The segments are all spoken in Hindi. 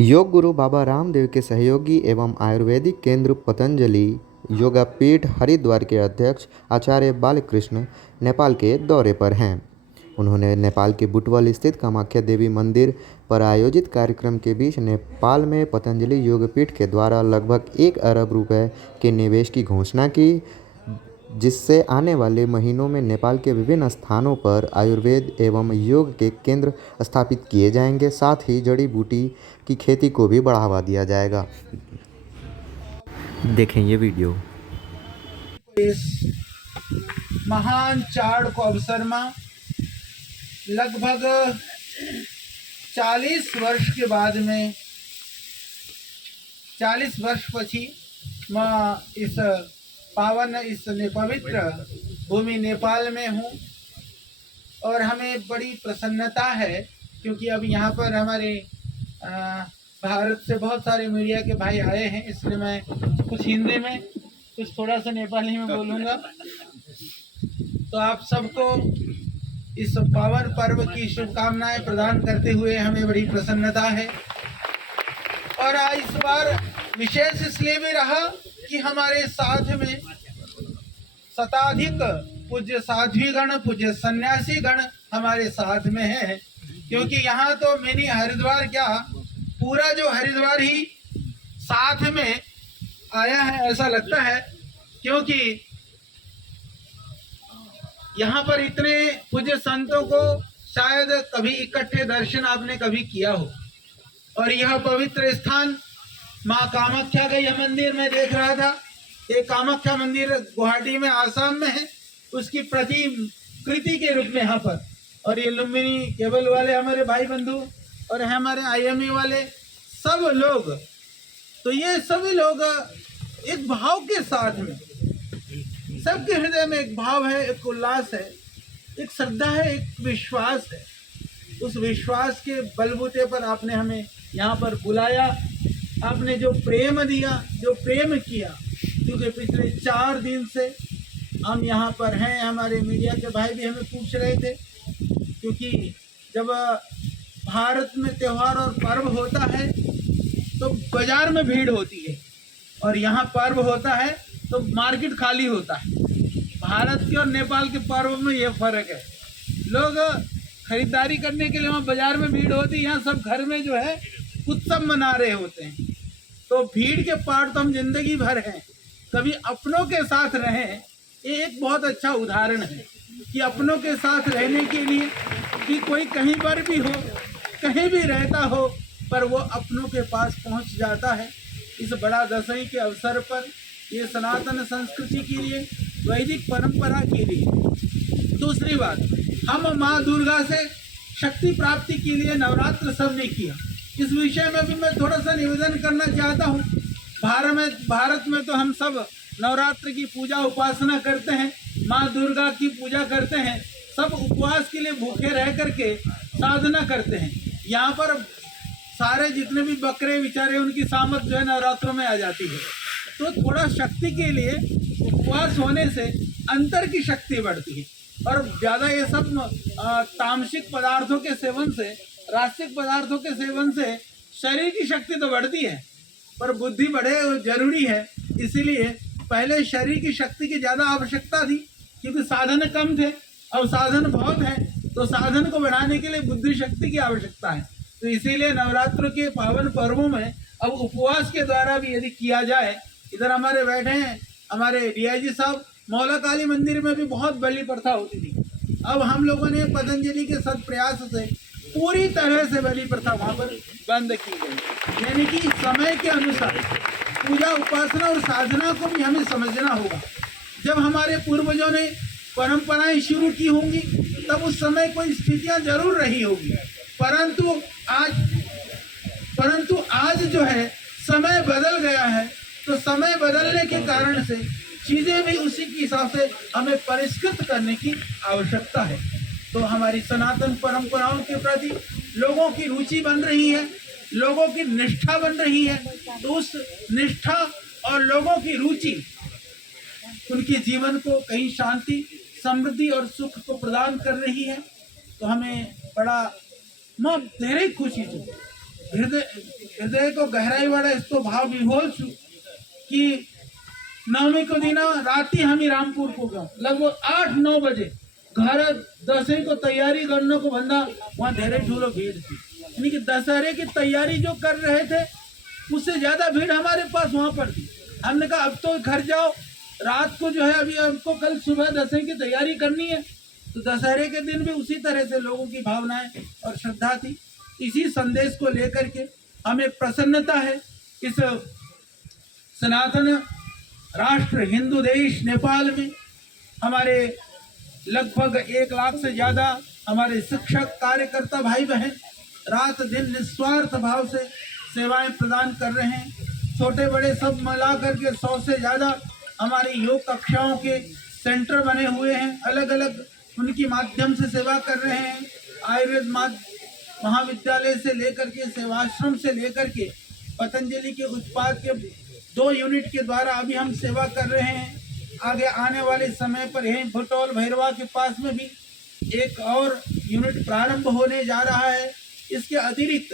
योग गुरु बाबा रामदेव के सहयोगी एवं आयुर्वेदिक केंद्र पतंजलि योगापीठ हरिद्वार के अध्यक्ष आचार्य बालकृष्ण नेपाल के दौरे पर हैं। उन्होंने नेपाल के बुटवल स्थित कामाख्या देवी मंदिर पर आयोजित कार्यक्रम के बीच नेपाल में पतंजलि योगपीठ के द्वारा लगभग 1 अरब रुपए के निवेश की घोषणा की, जिससे आने वाले महीनों में नेपाल के विभिन्न स्थानों पर आयुर्वेद एवं योग के केंद्र स्थापित किए जाएंगे। साथ ही जड़ी बूटी की खेती को भी बढ़ावा दिया जाएगा। देखें ये वीडियो। इस महान चाड़ को अवसर में लगभग 40 वर्ष के बाद में 40 वर्ष पछी मैं इस पावन इस पवित्र भूमि नेपाल में हूँ और हमें बड़ी प्रसन्नता है क्योंकि अब यहाँ पर हमारे भारत से बहुत सारे मीडिया के भाई आए हैं, इसलिए मैं कुछ हिंदी में कुछ थोड़ा सा नेपाली में बोलूँगा। तो आप सबको इस पावन पर्व की शुभकामनाएं प्रदान करते हुए हमें बड़ी प्रसन्नता है। और इस बार विशेष इसलिए भी रहा कि हमारे साथ में शताधिक पूज्य साध्वी गण, पूज्य सन्यासी गण हमारे साथ में हैं, क्योंकि यहाँ तो मिनी हरिद्वार क्या पूरा जो हरिद्वार ही साथ में आया है ऐसा लगता है, क्योंकि यहाँ पर इतने पूज्य संतों को शायद कभी इकट्ठे दर्शन आपने कभी किया हो। और यह पवित्र स्थान माँ कामाख्या का यह मंदिर मैं देख रहा था, ये कामाख्या मंदिर गुवाहाटी में आसाम में है, उसकी प्रतिकृति के रूप में यहाँ पर। और ये लुम्बिनी केबल वाले हमारे भाई बंधु और हमारे IME वाले सब लोग, तो ये सभी लोग एक भाव के साथ में, सबके हृदय में एक भाव है, एक उल्लास है, एक श्रद्धा है, एक विश्वास है। उस विश्वास के बलबूते पर आपने हमें यहाँ पर बुलाया, आपने जो प्रेम दिया, जो प्रेम किया, क्योंकि पिछले 4 दिन से हम यहाँ पर हैं। हमारे मीडिया के भाई भी हमें पूछ रहे थे, क्योंकि जब भारत में त्यौहार और पर्व होता है तो बाजार में भीड़ होती है, और यहाँ पर्व होता है तो मार्केट खाली होता है। भारत के और नेपाल के पर्व में यह फर्क है, लोग खरीदारी करने के लिए वहाँ बाजार में भीड़ होती है, यहाँ सब घर में जो है उत्सव मना रहे होते हैं। तो भीड़ के पार तो हम जिंदगी भर हैं, कभी अपनों के साथ रहें, ये एक बहुत अच्छा उदाहरण है कि अपनों के साथ रहने के लिए कि कोई कहीं पर भी हो, कहीं भी रहता हो, पर वो अपनों के पास पहुंच जाता है। इस बड़ा दशई के अवसर पर ये सनातन संस्कृति के लिए, वैदिक परंपरा के लिए। दूसरी बात, हम माँ दुर्गा से शक्ति प्राप्ति के लिए नवरात्र सबने किया। इस विषय में भी मैं थोड़ा सा निवेदन करना चाहता हूँ। भारत में तो हम सब नवरात्र की पूजा उपासना करते हैं, माँ दुर्गा की पूजा करते हैं, सब उपवास के लिए भूखे रह करके साधना करते हैं। यहाँ पर सारे जितने भी बकरे बेचारे, उनकी सामत जो है नवरात्रों में आ जाती है। तो थोड़ा शक्ति के लिए उपवास होने से अंतर की शक्ति बढ़ती है, और ज़्यादा ये सब तामसिक पदार्थों के सेवन से, रासायनिक पदार्थों के सेवन से शरीर की शक्ति तो बढ़ती है, पर बुद्धि बढ़े जरूरी है। इसीलिए पहले शरीर की शक्ति की ज़्यादा आवश्यकता थी, क्योंकि साधन कम थे, अब साधन बहुत हैं, तो साधन को बढ़ाने के लिए बुद्धि शक्ति की आवश्यकता है। तो इसीलिए नवरात्र के पावन पर्वों में अब उपवास के द्वारा भी यदि किया जाए, इधर हमारे बैठे हैं हमारे DIG साहब, मौला काली मंदिर में भी बहुत बलि प्रथा होती थी। अब हम लोगों ने पतंजलि के सद प्रयास से पूरी तरह से बलि प्रथा वहाँ पर बंद की गई। यानी कि समय के अनुसार पूजा उपासना और साधना को भी हमें समझना होगा। जब हमारे पूर्वजों ने परंपराएं शुरू की होंगी तब उस समय कोई स्थितियां जरूर रही होगी, परंतु आज जो है समय बदल गया है, तो समय बदलने के कारण से चीज़ें भी उसी के हिसाब से हमें परिष्कृत करने की आवश्यकता है। तो हमारी सनातन परंपराओं के प्रति लोगों की रुचि बन रही है, लोगों की निष्ठा बन रही है। तो उस निष्ठा और लोगों की रुचि उनके जीवन को कहीं शांति, समृद्धि और सुख को प्रदान कर रही है। तो हमें बड़ा धेरै खुशी छ। हृदय हृदय को गहराई वाला इस्तो भाव विभोर छु कि नवमी को दिन राती हम रामपुर को गए लगभग 8-9 बजे घर दशहरे को तैयारी करने को बंदा वहाँ धेरे ठूलो भीड़ थी, यानी कि दशहरे की तैयारी जो कर रहे थे उससे ज्यादा भीड़ हमारे पास वहां पर थी। हमने कहा अब तो घर जाओ, रात को जो है अभी हमको कल सुबह दशहरे की तैयारी करनी है। तो दशहरे के दिन भी उसी तरह से लोगों की भावनाएं और श्रद्धा थी। इसी संदेश को लेकर के हमें प्रसन्नता है इस सनातन राष्ट्र हिंदू देश नेपाल में हमारे लगभग 1 लाख से ज्यादा हमारे शिक्षक कार्यकर्ता भाई बहन रात दिन निस्वार्थ भाव से सेवाएं प्रदान कर रहे हैं। छोटे बड़े सब मिला करके 100 से ज्यादा हमारी योग कक्षाओं के सेंटर बने हुए हैं, अलग अलग उनकी माध्यम से सेवा कर रहे हैं। आयुर्वेद महाविद्यालय से लेकर के सेवाश्रम से लेकर के पतंजलि के उत्पाद के 2 यूनिट के द्वारा अभी हम सेवा कर रहे हैं। आगे आने वाले समय पर यहीं भुटौल भैरवा के पास में भी एक और यूनिट प्रारंभ होने जा रहा है। इसके अतिरिक्त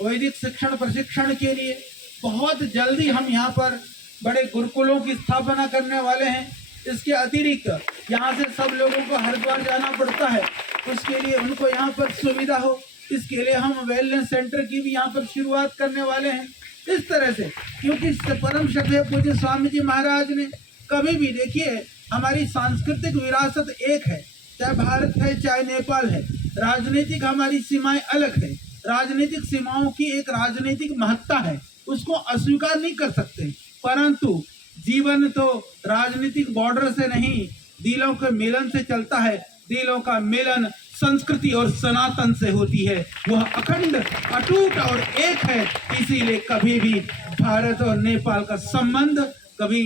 वैदिक शिक्षण प्रशिक्षण के लिए बहुत जल्दी हम यहाँ पर बड़े गुरुकुलों की स्थापना करने वाले हैं। इसके अतिरिक्त यहाँ से सब लोगों को हरिद्वार जाना पड़ता है, उसके लिए उनको यहाँ पर सुविधा हो, इसके लिए हम वेलनेस सेंटर की भी यहाँ पर शुरुआत करने वाले हैं। इस तरह से क्योंकि परम श्रद्धेय पूज्य स्वामी जी महाराज ने कभी भी देखिए हमारी सांस्कृतिक विरासत एक है, चाहे भारत है चाहे नेपाल है, राजनीतिक हमारी सीमाएं अलग है, राजनीतिक सीमाओं की एक राजनीतिक महत्ता है, उसको अस्वीकार नहीं कर सकते। परंतु जीवन तो राजनीतिक बॉर्डर से नहीं दिलों के मिलन से चलता है। दिलों का मिलन संस्कृति और सनातन से होती है, वह अखंड अटूट और एक है। इसीलिए कभी भी भारत और नेपाल का संबंध कभी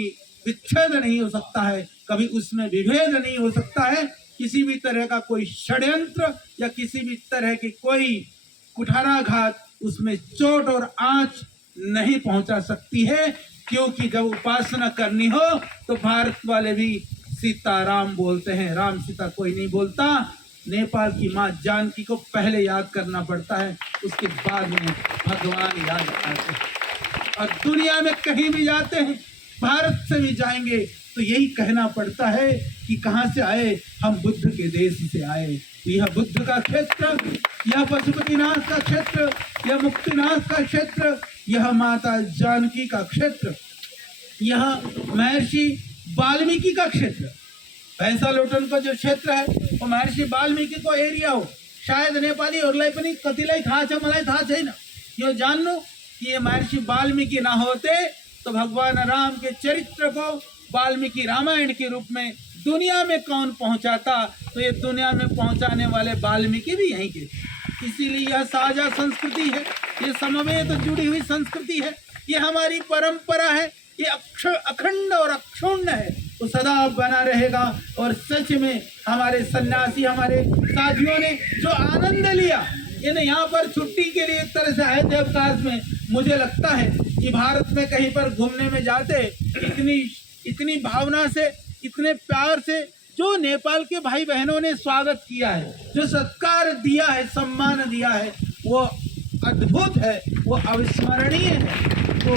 विच्छेद नहीं हो सकता है, कभी उसमें विभेद नहीं हो सकता है। किसी भी तरह का कोई षड्यंत्र या किसी भी तरह की कोई कुठाराघात उसमें चोट और आंच नहीं पहुंचा सकती है, क्योंकि जब उपासना करनी हो तो भारत वाले भी सीताराम बोलते हैं, राम सीता कोई नहीं बोलता। नेपाल की माँ जानकी को पहले याद करना पड़ता है, उसके बाद में भगवान याद आते हैं। और दुनिया में कहीं भी जाते हैं, भारत से भी जाएंगे तो यही कहना पड़ता है कि कहाँ से आए, हम बुद्ध के देश से आए। यह बुद्ध का क्षेत्र, यह पशुपतिनाथ का क्षेत्र, यह मुक्तिनाथ का क्षेत्र, यह माता जानकी का क्षेत्र, यह महर्षि वाल्मीकि का क्षेत्र। भैंसा लोटन का जो क्षेत्र है वो महर्षि वाल्मीकि को एरिया हो। शायद नेपाली और पनि कतिलाई थाहा छ, मलाई थाहा छैन। यो जान्नु कि ये महर्षि वाल्मीकि ना होते तो भगवान राम के चरित्र को वाल्मीकि रामायण के रूप में दुनिया में कौन पहुंचाता, तो ये दुनिया में पहुंचाने वाले वाल्मीकि भी यहीं के। इसीलिए यह साझा संस्कृति है, ये समवेत जुड़ी हुई संस्कृति है, ये हमारी परंपरा है, ये अखंड और अक्षुण्ण है, तो सदा बना रहेगा। और सच में हमारे सन्यासी, हमारे साथियों ने जो आनंद लिया, इन्हें यहाँ पर छुट्टी के लिए एक तरह से आए थे अवकाश में। मुझे लगता है कि भारत में कहीं पर घूमने में जाते इतनी भावना से, इतने प्यार से जो नेपाल के भाई बहनों ने स्वागत किया है, जो सत्कार दिया है, सम्मान दिया है, वो अद्भुत है, वो अविस्मरणीय है। तो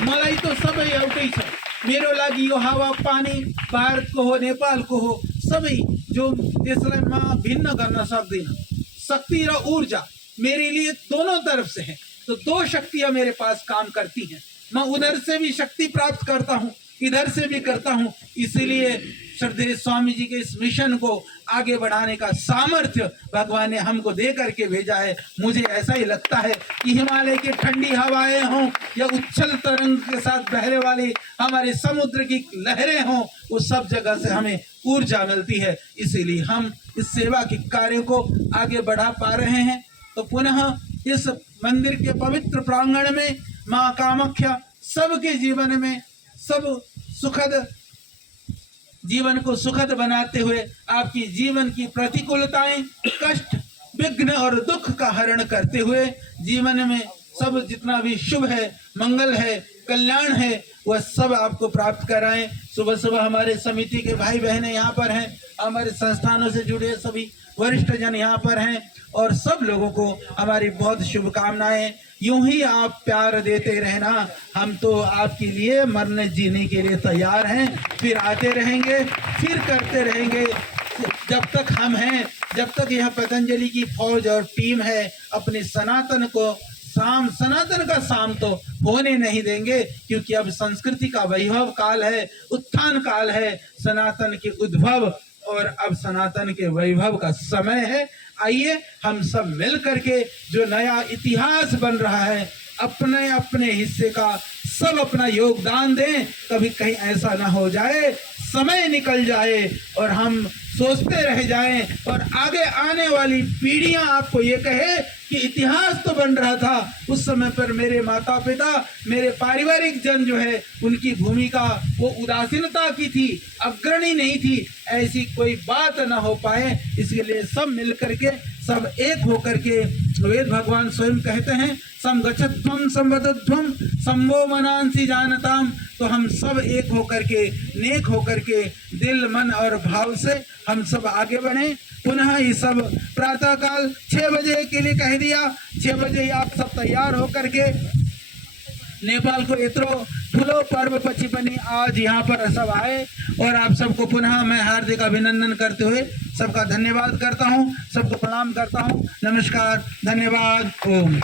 मलाई तो सबै एउटै छ, मेरो लागि यो हावा पानी भारत को हो नेपाल को हो सबै जो त्यसलाई म भिन्न गर्न सक्दिन। शक्ति र ऊर्जा मेरे लिए दोनों तरफ से है, तो 2 शक्तियां मेरे पास काम करती हैं। मैं उधर से भी शक्ति प्राप्त करता हूँ, इधर से भी करता हूँ। इसीलिए श्रद्धेय स्वामी जी के इस मिशन को आगे बढ़ाने का सामर्थ्य भगवान ने हमको दे करके भेजा है। मुझे ऐसा ही लगता है कि हिमालय की ठंडी हवाएं हों या उच्छल तरंग के साथ बहने वाली हमारे समुद्र की लहरें हों, वो सब जगह से हमें ऊर्जा मिलती है। इसीलिए हम इस सेवा के कार्य को आगे बढ़ा पा रहे हैं। तो पुनः इस मंदिर के पवित्र प्रांगण में माँ कामाख्या सबके जीवन में सब सुखद जीवन को सुखद बनाते हुए आपकी जीवन की प्रतिकूलताएं, कष्ट, विघ्न और दुख का हरण करते हुए जीवन में सब जितना भी शुभ है, मंगल है, कल्याण है, वह सब आपको प्राप्त कराएं। सुबह सुबह हमारे समिति के भाई बहनें यहाँ पर हैं, हमारे संस्थानों से जुड़े सभी वरिष्ठ जन यहाँ पर हैं और सब लोगों को हमारी बहुत शुभकामनाएं। यूं ही आप प्यार देते रहना, हम तो आपके लिए मरने जीने के लिए तैयार हैं। फिर आते रहेंगे, फिर करते रहेंगे। जब तक हम हैं, जब तक यह पतंजलि की फौज और टीम है, अपने सनातन को सनातन का साम तो होने नहीं देंगे, क्योंकि अब संस्कृति का वैभव काल है, उत्थान काल है, सनातन के उद्भव और अब सनातन के वैभव का समय है। आइए हम सब मिल करके जो नया इतिहास बन रहा है, अपने अपने हिस्से का सब अपना योगदान दें। कभी कहीं ऐसा ना हो जाए समय निकल जाए और हम सोचते रह जाएं और आगे आने वाली पीढ़ियां आपको ये कहे कि इतिहास तो बन रहा था, उस समय पर मेरे माता पिता, मेरे पारिवारिक जन जो है उनकी भूमिका वो उदासीनता की थी, अग्रणी नहीं थी। ऐसी कोई बात ना हो पाए, इसके लिए सब मिल करके, सब एक होकर के, वेद भगवान स्वयं कहते हैं समगच्छध्वम संवदध्वम संभो मनांसी जानताम। तो हम सब एक होकर के, नेक होकर के, दिल मन और भाव से हम सब आगे बढ़े। पुनः ये सब प्रातः काल 6 बजे के लिए कह दिया, 6 बजे ही आप सब तैयार होकर के नेपाल को एतरो ठुलो पर्व पछि पनि आज यहाँ पर सब आए। और आप सबको पुनः मैं हार्दिक अभिनंदन करते हुए सबका धन्यवाद करता हूँ, सबको प्रणाम करता हूँ। नमस्कार, धन्यवाद, ओम।